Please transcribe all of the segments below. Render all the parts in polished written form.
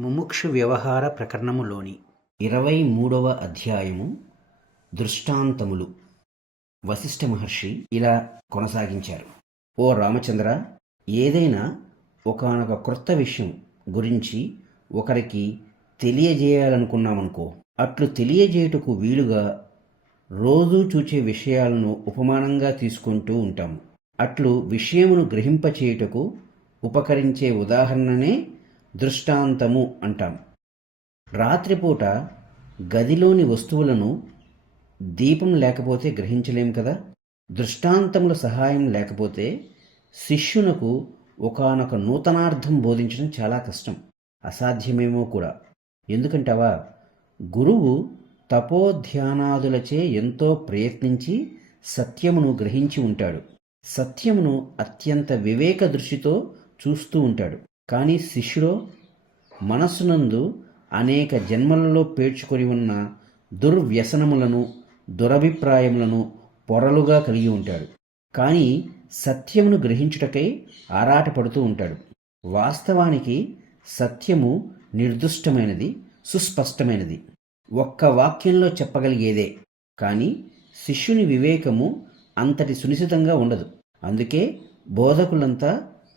ముముక్షు వ్యవహార ప్రకరణములోని 23వ అధ్యాయము దృష్టాంతములు. వశిష్ఠ మహర్షి ఇలా కొనసాగించారు. ఓ రామచంద్ర, ఏదైనా ఒకానొక క్రొత్త విషయం గురించి ఒకరికి తెలియజేయాలనుకున్నామనుకో, అట్లు తెలియజేయుటకు వీలుగా రోజూ చూచే విషయాలను ఉపమానంగా తీసుకుంటూ ఉంటాము. అట్లు విషయమును గ్రహింపచేయుటకు ఉపకరించే ఉదాహరణనే దృష్టాంతము అంటాం. రాత్రిపూట గదిలోని వస్తువులను దీపం లేకపోతే గ్రహించలేం కదా. దృష్టాంతముల సహాయం లేకపోతే శిష్యునకు ఒకానొక నూతనార్థం బోధించడం చాలా కష్టం, అసాధ్యమేమో కూడా. ఎందుకంటావా, గురువు తపోధ్యానాదులచే ఎంతో ప్రయత్నించి సత్యమును గ్రహించి ఉంటాడు. సత్యమును అత్యంత వివేక దృష్టితో చూస్తూ ఉంటాడు. కానీ శిష్యుడో మనస్సునందు అనేక జన్మలలో పేర్చుకొని ఉన్న దుర్వ్యసనములను, దురభిప్రాయములను పొరలుగా కలిగి ఉంటాడు. కానీ సత్యమును గ్రహించుటకై ఆరాటపడుతూ ఉంటాడు. వాస్తవానికి సత్యము నిర్దుష్టమైనది, సుస్పష్టమైనది, ఒక్క వాక్యంలో చెప్పగలిగేదే. కానీ శిష్యుని వివేకము అంతటి సునిశితంగా ఉండదు. అందుకే బోధకులంతా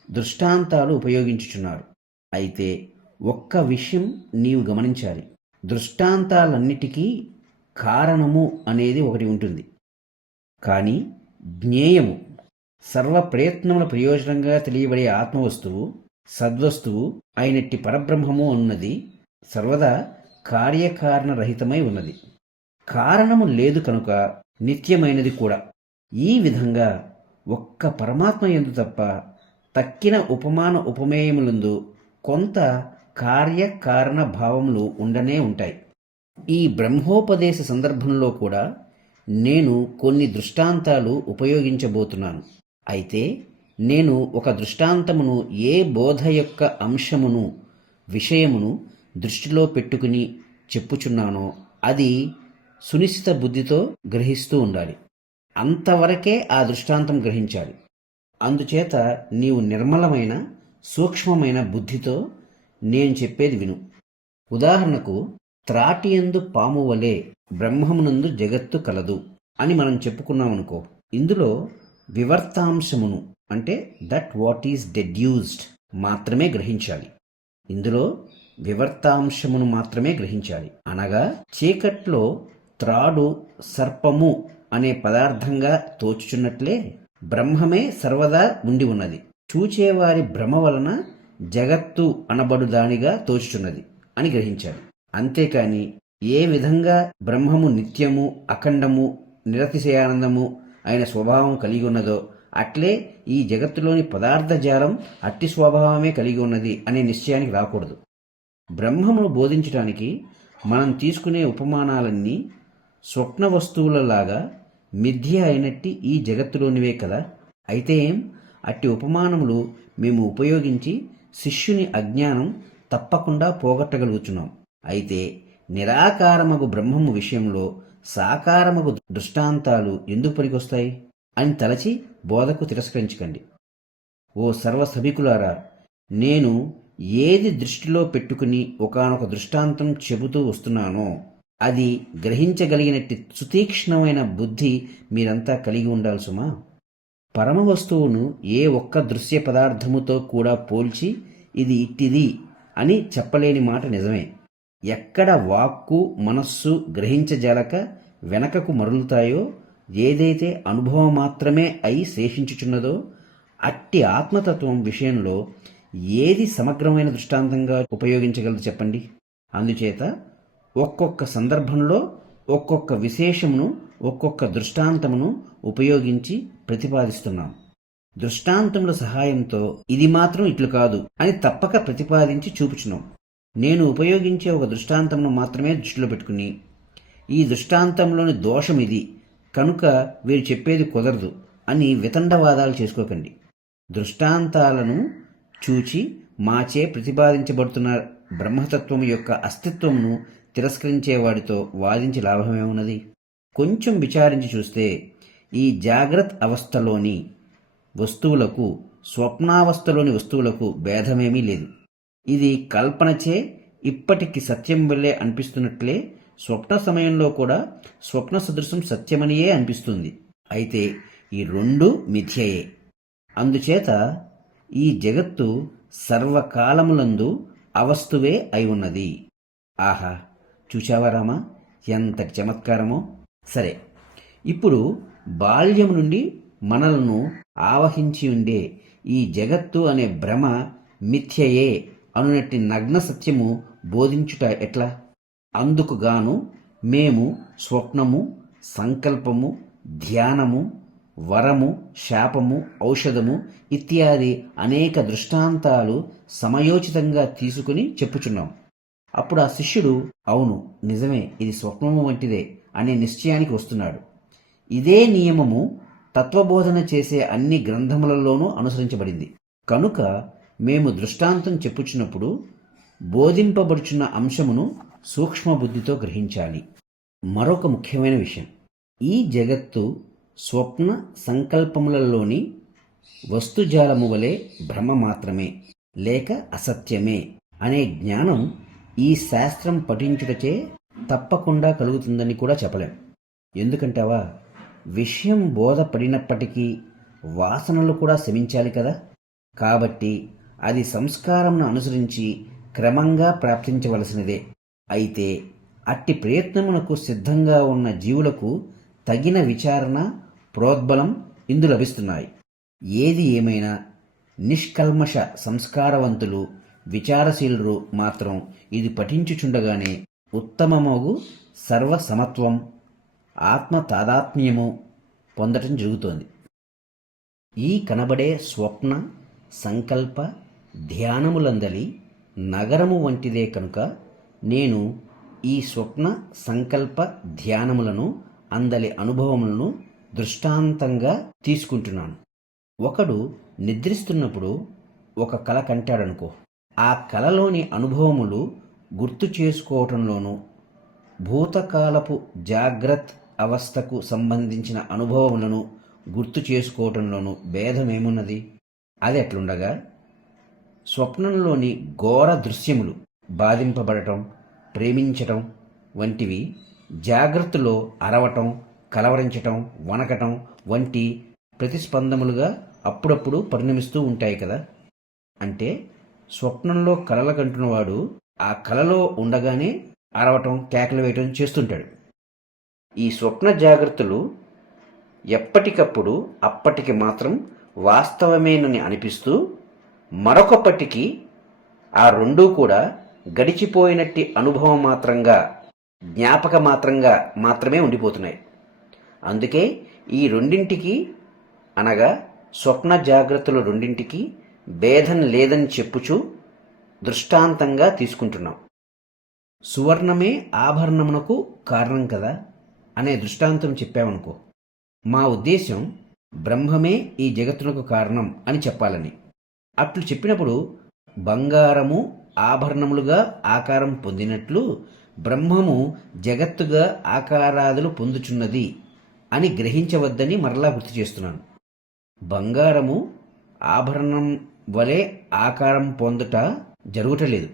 దృష్టాంతాలు ఉపయోగించుచున్నారు. అయితే ఒక్క విషయం నీవు గమనించాలి. దృష్టాంతాలన్నిటికీ కారణము అనేది ఒకటి ఉంటుంది. కానీ జ్ఞేయము, సర్వ ప్రయత్నముల ప్రయోజనంగా తెలియబడే ఆత్మవస్తువు, సద్వస్తువు అయినట్టి పరబ్రహ్మము అన్నది సర్వదా కార్యకారణరహితమై ఉన్నది. కారణము లేదు కనుక నిత్యమైనది కూడా. ఈ విధంగా ఒక్క పరమాత్మ యందు తప్ప తక్కిన ఉపమాన ఉపమేయములందు కొంత కార్యకారణ భావములు ఉండనే ఉంటాయి. ఈ బ్రహ్మోపదేశ సందర్భంలో కూడా నేను కొన్ని దృష్టాంతాలు ఉపయోగించబోతున్నాను. అయితే నేను ఒక దృష్టాంతమును ఏ బోధ యొక్క అంశమును, విషయమును దృష్టిలో పెట్టుకుని చెప్పుచున్నానో అది సునిశ్చిత బుద్ధితో గ్రహిస్తూ ఉండాలి. అంతవరకే ఆ దృష్టాంతం గ్రహించాలి. అందుచేత నీవు నిర్మలమైన, సూక్ష్మమైన బుద్ధితో నేను చెప్పేది విను. ఉదాహరణకు, త్రాటియందు పాము వలె బ్రహ్మమునందు జగత్తు కలదు అని మనం చెప్పుకున్నామనుకో. ఇందులో వివర్తాంశమును, అంటే దట్ వాట్ ఈజ్ డెడ్యూస్డ్, మాత్రమే గ్రహించాలి. ఇందులో వివర్తాంశమును మాత్రమే గ్రహించాలి. అనగా చీకట్లో త్రాడు సర్పము అనే పదార్థంగా తోచుచున్నట్లే బ్రహ్మమే సర్వదా ఉండి ఉన్నది. చూచేవారి భ్రమ వలన జగత్తు అనబడు దానిగా తోచుచున్నది అని గ్రహించాలి. అంతేకాని ఏ విధంగా బ్రహ్మము నిత్యము, అఖండము, నిరతిశయానందము అయిన స్వభావం కలిగి ఉన్నదో అట్లే ఈ జగత్తులోని పదార్థజాలం అట్టి స్వభావమే కలిగి ఉన్నది అనే నిశ్చయానికి రాకూడదు. బ్రహ్మమును బోధించడానికి మనం తీసుకునే ఉపమానాలన్నీ స్వప్న వస్తువులలాగా మిథ్య అయినట్టి ఈ జగత్తులోనివే కదా. అయితే అట్టి ఉపమానములు మేము ఉపయోగించి శిష్యుని అజ్ఞానం తప్పకుండా పోగొట్టగలుగుతున్నాం. అయితే నిరాకారమగు బ్రహ్మము విషయంలో సాకారమగు దృష్టాంతాలు ఎందుకు పనికొస్తాయి అని తలచి బోధకు తిరస్కరించకండి. ఓ సర్వసభికులారా, నేను ఏది దృష్టిలో పెట్టుకుని ఒకానొక దృష్టాంతం చెబుతూ వస్తున్నానో అది గ్రహించగలిగినట్టి సుతీక్ష్ణమైన బుద్ధి మీరంతా కలిగి ఉండాలి సుమా. పరమ వస్తువును ఏ ఒక్క దృశ్య పదార్థముతో కూడా పోల్చి ఇది ఇట్టిది అని చెప్పలేని మాట నిజమే. ఎక్కడ వాక్కు, మనస్సు గ్రహించజాలక వెనకకు మరులుతాయో, ఏదైతే అనుభవం మాత్రమే అయి శేషించుచున్నదో అట్టి ఆత్మతత్వం విషయంలో ఏది సమగ్రమైన దృష్టాంతంగా ఉపయోగించగలదు చెప్పండి. అందుచేత ఒక్కొక్క సందర్భంలో ఒక్కొక్క విశేషమును, ఒక్కొక్క దృష్టాంతమును ఉపయోగించి ప్రతిపాదిస్తున్నాం. దృష్టాంతముల సహాయంతో ఇది మాత్రం ఇట్లు కాదు అని తప్పక ప్రతిపాదించి చూపుచున్నాం. నేను ఉపయోగించే ఒక దృష్టాంతమును మాత్రమే దృష్టిలో పెట్టుకుని, ఈ దృష్టాంతంలోని దోషం ఇది కనుక వీరు చెప్పేది కుదరదు అని వితండవాదాలు చేసుకోకండి. దృష్టాంతాలను చూచి మాచే ప్రతిపాదించబడుతున్న బ్రహ్మతత్వము యొక్క అస్తిత్వమును తిరస్కరించేవాడితో వాదించి లాభమేమున్నది? కొంచెం విచారించి చూస్తే ఈ జాగ్రత్త అవస్థలోని వస్తువులకు, స్వప్నావస్థలోని వస్తువులకు భేదమేమీ లేదు. ఇది కల్పనచే ఇప్పటికి సత్యం వల్లే అనిపిస్తున్నట్లే స్వప్న సమయంలో కూడా స్వప్న సదృశం సత్యమనియే అనిపిస్తుంది. అయితే ఈ రెండూ మిథ్యయే. అందుచేత ఈ జగత్తు సర్వకాలములందు అవస్తువే అయి ఉన్నది. ఆహా, చూచావా రామా, ఎంతటి చమత్కారమో! సరే, ఇప్పుడు బాల్యం నుండి మనలను ఆవహించి ఉండే ఈ జగత్తు అనే భ్రమ మిథ్యయే అనునట్టి నగ్న సత్యము బోధించుట ఎట్లా? అందుకుగాను మేము స్వప్నము, సంకల్పము, ధ్యానము, వరము, శాపము, ఔషధము ఇత్యాది అనేక దృష్టాంతాలు సమయోచితంగా తీసుకుని చెప్పుచున్నాం. అప్పుడు ఆ శిష్యుడు అవును నిజమే, ఇది స్వప్నము వంటిదే అనే నిశ్చయానికి వస్తున్నాడు. ఇదే నియమము తత్వబోధన చేసే అన్ని గ్రంథములలోనూ అనుసరించబడింది. కనుక మేము దృష్టాంతం చెప్పుచున్నప్పుడు బోధింపబడుచున్న అంశమును సూక్ష్మబుద్ధితో గ్రహించాలి. మరొక ముఖ్యమైన విషయం, ఈ జగత్తు స్వప్న సంకల్పములలోని వస్తుజాలము వలె భ్రమ మాత్రమే లేక అసత్యమే అనే జ్ఞానం ఈ శాస్త్రం పఠించుటచే తప్పకుండా కలుగుతుందని కూడా చెప్పలేం. ఎందుకంటావా? విషయం బోధపడినప్పటికీ వాసనలు కూడా శమించాలి కదా. కాబట్టి అది సంస్కారంను అనుసరించి క్రమంగా ప్రాప్తించవలసినదే. అయితే అట్టి ప్రయత్నమునకు సిద్ధంగా ఉన్న జీవులకు తగిన విచారణ, ప్రోద్బలం ఇందు లభిస్తున్నాయి. ఏది ఏమైనా నిష్కల్మష సంస్కారవంతులు, విచారశీలురు మాత్రం ఇది పఠించుచుండగానే ఉత్తమమగు సర్వసమత్వం, ఆత్మ తాదాత్మ్యము పొందటం జరుగుతోంది. ఈ కనబడే స్వప్న, సంకల్ప, ధ్యానములందలి నగరము వంటిదే కనుక నేను ఈ స్వప్న, సంకల్ప, ధ్యానములను అందలి అనుభవములను దృష్టాంతంగా తీసుకుంటున్నాను. ఒకడు నిద్రిస్తున్నప్పుడు ఒక కల కంటాడనుకో, ఆ కలలోని అనుభవములు గుర్తు చేసుకోవటంలోనూ భూతకాలపు జాగ్రత్త అవస్థకు సంబంధించిన అనుభవములను గుర్తు చేసుకోవటంలోనూ భేదమేమున్నది? అది అట్లుండగా స్వప్నంలోని ఘోర దృశ్యములు బాధింపబడటం, ప్రేమించటం వంటివి జాగ్రత్తలో అరవటం, కలవరించటం, వణకటం వంటి ప్రతిస్పందములుగా అప్పుడప్పుడు పరిణమిస్తూ ఉంటాయి కదా. అంటే స్వప్నంలో కలలు కంటున్నవాడు ఆ కలలో ఉండగానే అరవటం, కేకలు వేయటం చేస్తుంటాడు. ఈ స్వప్న జాగ్రత్తలు ఎప్పటికప్పుడు అప్పటికి మాత్రం వాస్తవమేనని అనిపిస్తూ మరొకప్పటికి ఆ రెండూ కూడా గడిచిపోయినట్టి అనుభవం మాత్రంగా, జ్ఞాపక మాత్రంగా మాత్రమే ఉండిపోతున్నాయి. అందుకే ఈ రెండింటికి అనగా స్వప్న జాగ్రత్తలు రెండింటికి భేదం లేదని చెప్పుచూ దృష్టాంతంగా తీసుకుంటున్నాం. సువర్ణమే ఆభరణమునకు కారణం కదా అనే దృష్టాంతం చెప్పామనుకో, మా ఉద్దేశం బ్రహ్మమే ఈ జగత్తునకు కారణం అని చెప్పాలని. అట్లు చెప్పినప్పుడు బంగారము ఆభరణములుగా ఆకారం పొందినట్లు బ్రహ్మము జగత్తుగా ఆకారాదులు పొందుచున్నది అని గ్రహించవద్దని మరలా గుర్తు చేస్తున్నాను. బంగారము ఆభరణం వలె ఆకారం పొందుట జరుగుటలేదు.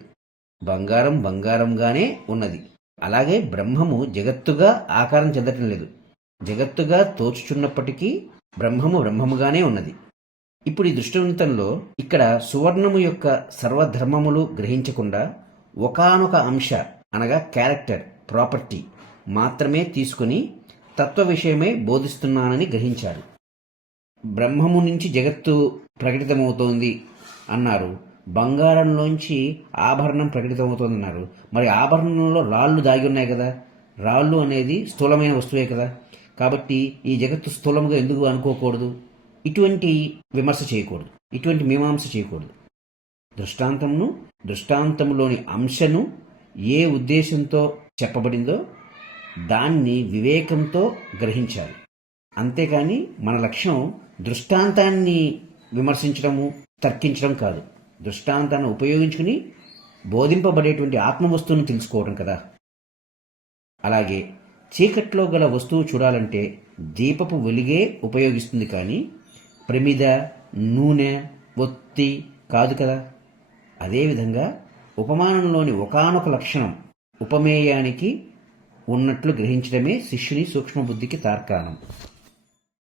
బంగారం బంగారంగానే ఉన్నది. అలాగే బ్రహ్మము జగత్తుగా ఆకారం చెందటం లేదు. జగత్తుగా తోచుచున్నప్పటికీ బ్రహ్మము బ్రహ్మముగానే ఉన్నది. ఇప్పుడు ఈ దృష్టాంతంలో ఇక్కడ సువర్ణము యొక్క సర్వధర్మములు గ్రహించకుండా ఒకానొక అంశ అనగా క్యారెక్టర్, ప్రాపర్టీ మాత్రమే తీసుకుని తత్వ విషయమే బోధిస్తున్నానని గ్రహించారు. బ్రహ్మము నుంచి జగత్తు ప్రకటితమవుతోంది అన్నారు, బంగారంలోంచి ఆభరణం ప్రకటితమవుతోందన్నారు. మరి ఆభరణంలో రాళ్ళు దాగి ఉన్నాయి కదా, రాళ్ళు అనేది స్థూలమైన వస్తువే కదా, కాబట్టి ఈ జగత్తు స్థూలముగా ఎందుకు అనుకోకూడదు? ఇటువంటి విమర్శ చేయకూడదు, ఇటువంటి మీమాంస చేయకూడదు. దృష్టాంతములోని అంశను ఏ ఉద్దేశంతో చెప్పబడిందో దాన్ని వివేకంతో గ్రహించాలి. అంతేకాని మన లక్ష్యం దృష్టాంతాన్ని విమర్శించడము, తర్కించడం కాదు. దృష్టాంతాన్ని ఉపయోగించుకుని బోధింపబడేటువంటి ఆత్మవస్తువును తెలుసుకోవడం కదా. అలాగే చీకట్లో గల వస్తువు చూడాలంటే దీపపు వెలుగే ఉపయోగిస్తుంది, కానీ ప్రమిద, నూనె, ఒత్తి కాదు కదా. అదేవిధంగా ఉపమానంలోని ఒకానొక లక్షణం ఉపమేయానికి ఉన్నట్లు గ్రహించడమే శిష్యుని సూక్ష్మబుద్ధికి తార్కాణం.